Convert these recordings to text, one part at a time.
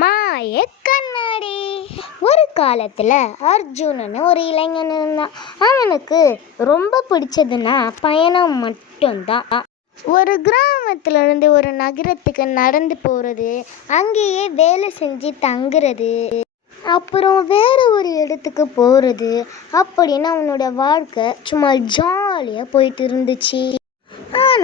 மாய கண்ணாடி. ஒரு காலத்தில் அர்ஜுனன்னு ஒரு இளைஞன் இருந்தான். அவனுக்கு ரொம்ப பிடிச்சதுன்னா பயணம் மட்டும்தான். ஒரு கிராமத்திலிருந்து ஒரு நகரத்துக்கு நடந்து போகிறது அங்கேயே வேலை செஞ்சு தங்குறது அப்புறம் வேறு ஒரு இடத்துக்கு போகிறது அப்படின்னு அவனோட வாழ்க்கை சும்மா ஜாலியாக போயிட்டு இருந்துச்சு.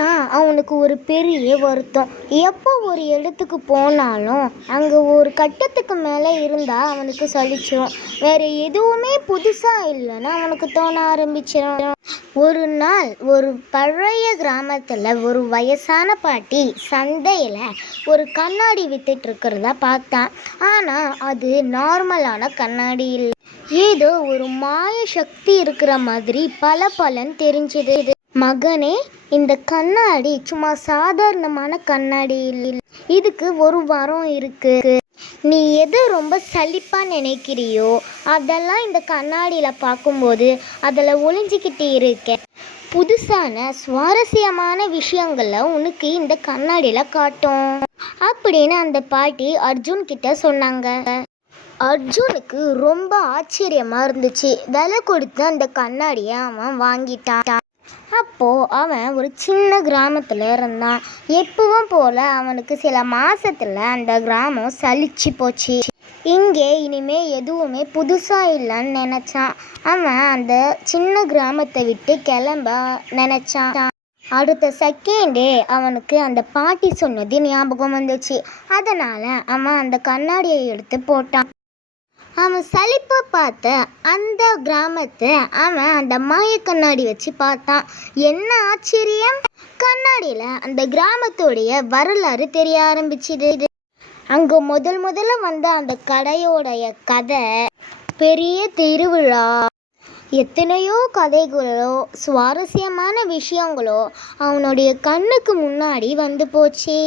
ஆனால் அவனுக்கு ஒரு பெரிய வருத்தம். எப்போ ஒரு இடத்துக்கு போனாலும் அங்கே ஒரு கட்டத்துக்கு மேலே இருந்தால் அவனுக்கு சலிச்சிடும் வேறு எதுவுமே புதுசாக இல்லைன்னா அவனுக்கு தோண ஆரம்பிச்சிடும் ஒரு நாள் ஒரு பழைய கிராமத்தில் ஒரு வயசான பாட்டி சந்தையில் ஒரு கண்ணாடி வித்துட்டு இருக்கிறதா பார்த்தான் ஆனால் அது நார்மலான கண்ணாடி இல்லை. ஏதோ ஒரு மாய சக்தி இருக்கிற மாதிரி பல பலன் தெரிஞ்சது. மகனே இந்த கண்ணாடி சும்மா சாதாரணமான கண்ணாடி இல்லை. இதுக்கு ஒரு வாரம் இருக்கு. நீ எது ரொம்ப சலிப்பாக நினைக்கிறியோ அதெல்லாம் இந்த கண்ணாடியில் பார்க்கும்போது அதில் ஒளிஞ்சிக்கிட்டு இருக்க. புதுசான சுவாரஸ்யமான விஷயங்களை உனக்கு இந்த கண்ணாடியில் காட்டும். அப்படின்னு அந்த பாட்டி அர்ஜுன் கிட்ட சொன்னாங்க. அர்ஜுனுக்கு ரொம்ப ஆச்சரியமாக இருந்துச்சு. விலை கொடுத்து அந்த கண்ணாடியை அவன் வாங்கிட்டான். அப்போ அவன் ஒரு சின்ன கிராமத்துல இருந்தான். எப்பவும் போல அவனுக்கு சில மாசத்துல அந்த கிராமம் சலிச்சு போச்சு. இங்கே இனிமே எதுவுமே புதுசா இல்லைன்னு நினைச்சான். அவன் அந்த சின்ன கிராமத்தை விட்டு கிளம்ப நினைச்சான். அடுத்த செகண்டே அவனுக்கு அந்த பாட்டி சொன்னது ஞாபகம் வந்துச்சு. அதனால அவன் அந்த கண்ணாடியை எடுத்து போட்டான். அவன் சலிப்பாக பார்த்த அந்த கிராமத்தை அவன் அந்த மாய கண்ணாடி வச்சு பார்த்தான். என்ன ஆச்சரியம்? கண்ணாடியில் அந்த கிராமத்துடைய வரலாறு தெரிய ஆரம்பிச்சுது. அங்கே முதல் முதல்ல வந்த அந்த கடையோடைய கதை பெரிய திருவிழா. எத்தனையோ கதைகளோ சுவாரஸ்யமான விஷயங்களோ அவனுடைய கண்ணுக்கு முன்னாடி வந்து போச்சு.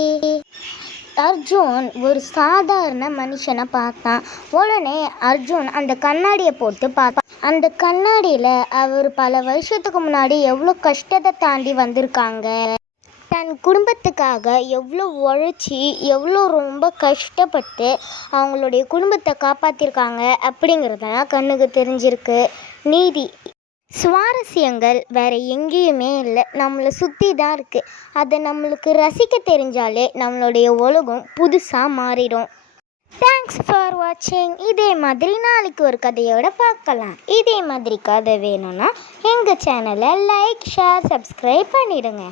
அர்ஜுன் ஒரு சாதாரண மனுஷனை பார்த்தான். உடனே அர்ஜுன் அந்த கண்ணாடியை போட்டு பார்த்தான். அந்த கண்ணாடியில் அவர் பல வருஷத்துக்கு முன்னாடி எவ்வளோ கஷ்டத்தை தாண்டி வந்திருக்காங்க. தன் குடும்பத்துக்காக எவ்வளோ உழைச்சி எவ்வளோ ரொம்ப கஷ்டப்பட்டு அவங்களுடைய குடும்பத்தை காப்பாற்றிருக்காங்க அப்படிங்கிறதெல்லாம் கண்ணுக்கு தெரிஞ்சிருக்கு. நீதி. சுவாரஸ்யங்கள் வேறு எங்கேயுமே இல்லை. நம்மளை சுற்றி தான் இருக்குது அதை நம்மளுக்கு ரசிக்க தெரிஞ்சாலே நம்மளுடைய உலகம் புதுசாக மாறிடும். தேங்க்ஸ் ஃபார் வாட்சிங் இதே மாதிரி நாளைக்கு ஒரு கதையோட பார்க்கலாம். இதே மாதிரி கதை வேணும்னா எங்கள் சேனலை லைக் ஷேர் சப்ஸ்கிரைப் பண்ணிடுங்க.